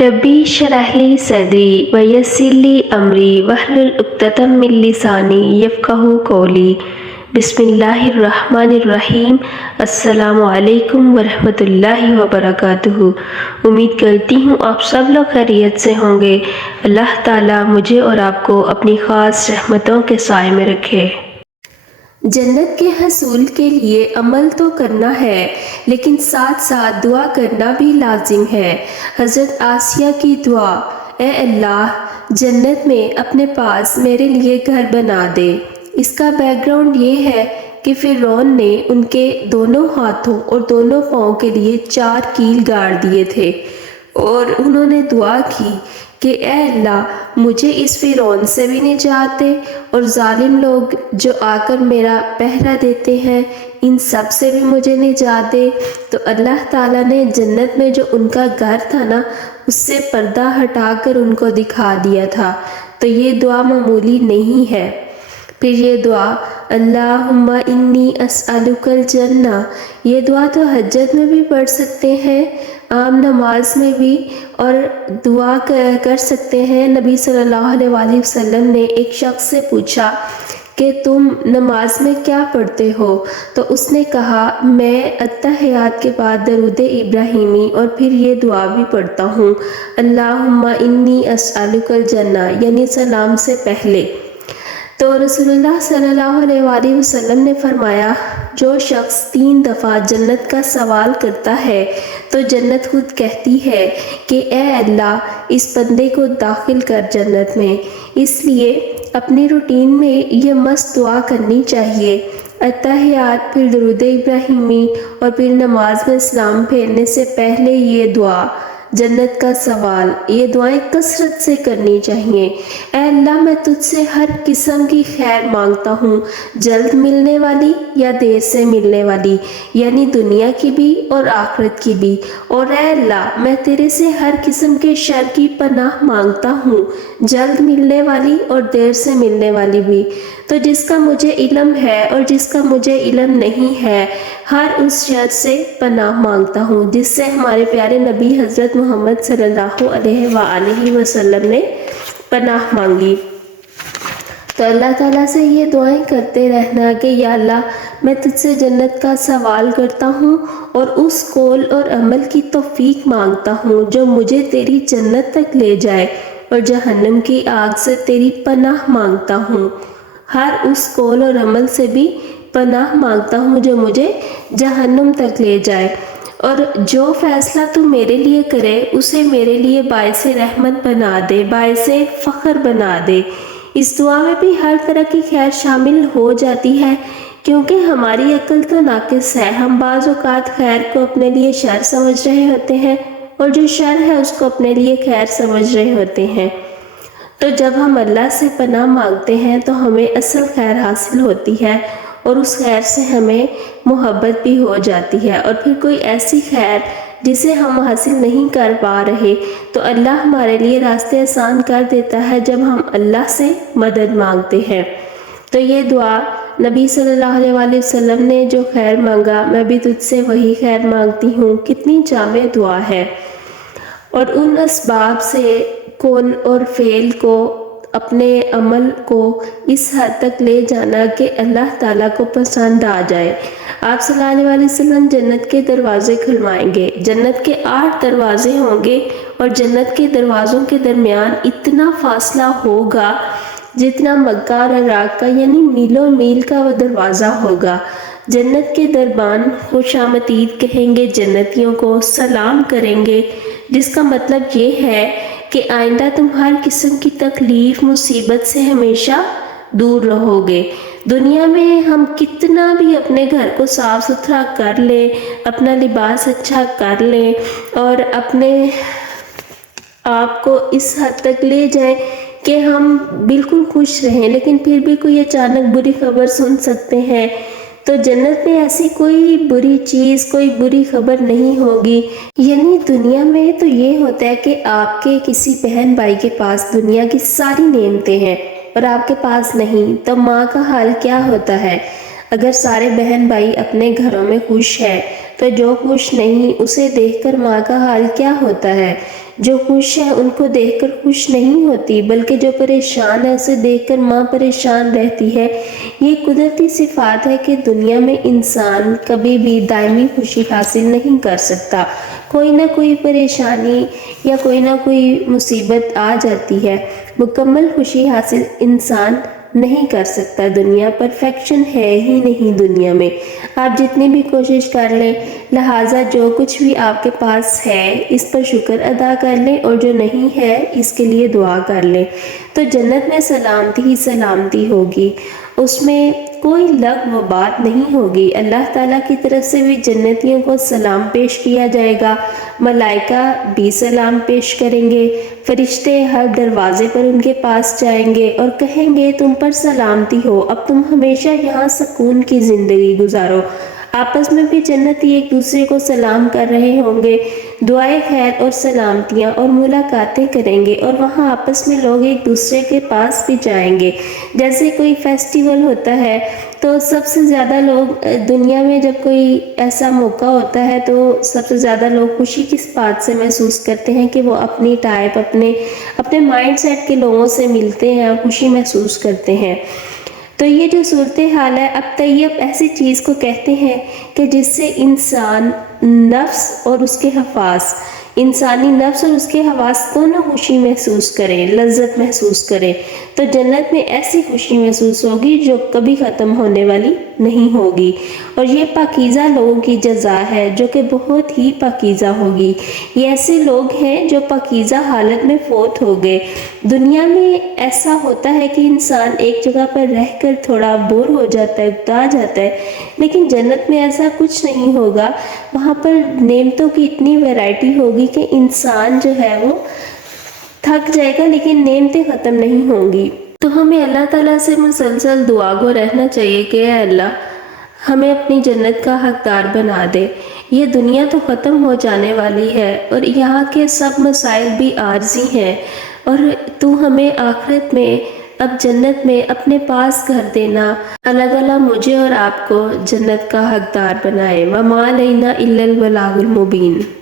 रब्बी शरह ली सदरी वयस्सिर ली अमरी वहलुल उक़्दतम मिन लिसानी यफ़क़हू क़ौली। बिस्मिल्लाहिर्रहमानिर्रहीम। अस्सलामु अलैकुम वरहमतुल्लाहि वबरकातुहू। उम्मीद करती हूँ आप सब लोग खैरियत से होंगे। अल्लाह ताला मुझे और आपको अपनी ख़ास रहमतों के साए में रखे। जन्नत के हसूल के लिए अमल तो करना है, लेकिन साथ साथ दुआ करना भी लाजिम है। हज़रत आसिया की दुआ, ए अल्लाह जन्नत में अपने पास मेरे लिए घर बना दे। इसका बैकग्राउंड ये है कि फ़िरौन ने उनके दोनों हाथों और दोनों पाँव के लिए 4 कील गाड़ दिए थे और उन्होंने दुआ की कि ए अल्लाह मुझे इस फ़िरौन से भी निजात दे और ज़ालिम लोग जो आकर मेरा पहरा देते हैं इन सब से भी मुझे निजात दे। तो अल्लाह ताला ने जन्नत में जो उनका घर था ना, उससे पर्दा हटाकर उनको दिखा दिया था। तो ये दुआ मामूली नहीं है। फिर ये दुआ अल्लाहुम्मा इन्नी अस्अलुकल जन्ना, ये दुआ तो हज्जत में भी पढ़ सकते हैं, आम नमाज में भी, और दुआ कर सकते हैं। नबी सल्लल्लाहु अलैहि वसल्लम ने एक शख्स से पूछा कि तुम नमाज में क्या पढ़ते हो? तो उसने कहा मैं अत्तहियात के बाद दरूद इब्राहिमी और फिर ये दुआ भी पढ़ता हूँ, अल्लाहुम्मा इन्नी अस्अलुकल जन्ना, यानी सलाम से पहले। तो रसूलुल्लाह सल्लल्लाहु अलैहि वसल्लम ने फरमाया जो शख्स 3 दफ़ा जन्नत का सवाल करता है तो जन्नत खुद कहती है कि ए अल्लाह इस बंदे को दाखिल कर जन्नत में। इसलिए अपनी रूटीन में ये मस्त दुआ करनी चाहिए। अत्तहियात, फिर दरूद इब्राहिमी और फिर नमाज में सलाम फेरने से पहले ये दुआ, जन्नत का सवाल, ये दुआएं कसरत से करनी चाहिए। ऐ अल्लाह मैं तुझसे हर किस्म की खैर मांगता हूँ, जल्द मिलने वाली या देर से मिलने वाली, यानी दुनिया की भी और आखिरत की भी। और ऐ अल्लाह मैं तेरे से हर किस्म के शर की पनाह मांगता हूँ, जल्द मिलने वाली और देर से मिलने वाली भी। तो जिसका मुझे इल्म है और जिसका मुझे इल्म नहीं है, हर उस शर से पनाह मांगता हूँ जिससे हमारे प्यारे नबी हज़रत मोहम्मद सल्लल्लाहु अलैहि वसल्लम ने पनाह मांगी। तो अल्लाह ताला से ये दुआएं करते रहना कि या अल्लाह मैं तुझसे जन्नत का सवाल करता हूँ और उस कौल और अमल की तौफीक मांगता हूँ जो मुझे तेरी जन्नत तक ले जाए, और जहन्नम की आग से तेरी पनाह मांगता हूँ। हर उस कौल और अमल से भी पनाह मांगता हूँ जो मुझे जहन्नुम तक ले जाए, और जो फ़ैसला तू मेरे लिए करे उसे मेरे लिए बाइस रहमत बना दे, बाइस फ़ख्र बना दे। इस दुआ में भी हर तरह की खैर शामिल हो जाती है, क्योंकि हमारी अक्ल तो नाकिस है। हम बाज़ औक़ात खैर को अपने लिए शर समझ रहे होते हैं और जो शर है उसको अपने लिए खैर समझ रहे होते हैं। तो जब हम अल्लाह से पनाह मांगते हैं तो हमें असल खैर हासिल होती है और उस खैर से हमें मोहब्बत भी हो जाती है। और फिर कोई ऐसी खैर जिसे हम हासिल नहीं कर पा रहे तो अल्लाह हमारे लिए रास्ते आसान कर देता है जब हम अल्लाह से मदद मांगते हैं। तो ये दुआ नबी सल्लल्लाहु अलैहि वसल्लम ने जो खैर मांगा, मैं भी तुझसे वही खैर मांगती हूँ, कितनी जामे दुआ है। और उन असबाब से कौल और फ़ेल को, अपने अमल को इस हद तक ले जाना कि अल्लाह ताला को पसंद आ जाए। आप सल्लल्लाहु अलैहि वसल्लम जन्नत के दरवाज़े खुलवाएंगे। जन्नत के 8 दरवाज़े होंगे और जन्नत के दरवाज़ों के दरमियान इतना फासला होगा जितना मक्का और इराक़ का, यानी मीलों मील का वो दरवाज़ा होगा। जन्नत के दरबान खुशामदीद कहेंगे, जन्नतियों को सलाम करेंगे, जिसका मतलब ये है कि आइंदा तुम हर किस्म की तकलीफ़ मुसीबत से हमेशा दूर रहोगे। दुनिया में हम कितना भी अपने घर को साफ़ सुथरा कर लें, अपना लिबास अच्छा कर लें और अपने आप को इस हद तक ले जाएं कि हम बिल्कुल खुश रहें, लेकिन फिर भी कोई अचानक बुरी खबर सुन सकते हैं। तो जन्नत में ऐसी कोई बुरी चीज़, कोई बुरी खबर नहीं होगी। यानी दुनिया में तो ये होता है कि आपके किसी बहन भाई के पास दुनिया की सारी नेमतें हैं और आपके पास नहीं, तो माँ का हाल क्या होता है। اگر سارے بہن بھائی اپنے گھروں میں خوش ہیں تو جو خوش نہیں اسے دیکھ کر ماں کا حال کیا ہوتا ہے؟ جو خوش ہے ان کو دیکھ کر خوش نہیں ہوتی، بلکہ جو پریشان ہے اسے دیکھ کر ماں پریشان رہتی ہے۔ یہ قدرتی صفات ہے کہ دنیا میں انسان کبھی بھی دائمی خوشی حاصل نہیں کر سکتا، کوئی نہ کوئی پریشانی یا کوئی نہ کوئی مصیبت آ جاتی ہے۔ مکمل خوشی حاصل انسان نہیں کر سکتا، دنیا پرفیکشن ہے ہی نہیں دنیا میں۔ آپ جتنی بھی کوشش کر لیں، لہٰذا جو کچھ بھی آپ کے پاس ہے اس پر شکر ادا کر لیں، اور جو نہیں ہے اس کے لیے دعا کر لیں، تو جنت میں سلامتی ہی سلامتی ہوگی، اس میں کوئی لغو و بات نہیں ہوگی۔ اللہ تعالیٰ کی طرف سے بھی جنتیوں کو سلام پیش کیا جائے گا، ملائکہ بھی سلام پیش کریں گے، فرشتے ہر دروازے پر ان کے پاس جائیں گے اور کہیں گے تم پر سلامتی ہو، اب تم ہمیشہ یہاں سکون کی زندگی گزارو۔ آپس میں بھی جنتی ایک دوسرے کو سلام کر رہے ہوں گے، دعائیں خیر اور سلامتیاں اور ملاقاتیں کریں گے، اور وہاں آپس میں لوگ ایک دوسرے کے پاس بھی جائیں گے۔ جیسے کوئی فیسٹیول ہوتا ہے تو سب سے زیادہ لوگ دنیا میں جب کوئی ایسا موقع ہوتا ہے تو سب سے زیادہ لوگ خوشی کس بات سے محسوس کرتے ہیں کہ وہ اپنی ٹائپ اپنے مائنڈ سیٹ کے لوگوں سے ملتے ہیں اور خوشی محسوس کرتے ہیں۔ تو یہ جو صورتحال ہے، اب طیب ایسی چیز کو کہتے ہیں کہ جس سے انسانی نفس اور اس کے حواس دونوں خوشی محسوس کریں، لذت محسوس کریں، تو جنت میں ایسی خوشی محسوس ہوگی جو کبھی ختم ہونے والی نہیں ہوگی، اور یہ پاکیزہ لوگوں کی جزا ہے جو کہ بہت ہی پاکیزہ ہوگی۔ یہ ایسے لوگ ہیں جو پاکیزہ حالت میں فوت ہو گئے۔ دنیا میں ایسا ہوتا ہے کہ انسان ایک جگہ پر رہ کر تھوڑا بور ہو جاتا ہے، اکتا جاتا ہے، لیکن جنت میں ایسا کچھ نہیں ہوگا۔ وہاں پر نعمتوں کی اتنی ویرائٹی ہوگی کہ انسان جو ہے وہ تھک جائے گا لیکن نعمتیں ختم نہیں ہوں گی۔ تو ہمیں اللہ تعالیٰ سے مسلسل دعا گو رہنا چاہیے کہ اے اللہ ہمیں اپنی جنت کا حقدار بنا دے۔ یہ دنیا تو ختم ہو جانے والی ہے اور یہاں کے سب مسائل بھی عارضی ہیں، اور تو ہمیں آخرت میں اب جنت میں اپنے پاس گھر دینا۔ اللہ تعالیٰ مجھے اور آپ کو جنت کا حقدار بنائے۔ وَمَا عَلَيْنَا إِلَّا الْبَلَاغُ الْمُبِينُ۔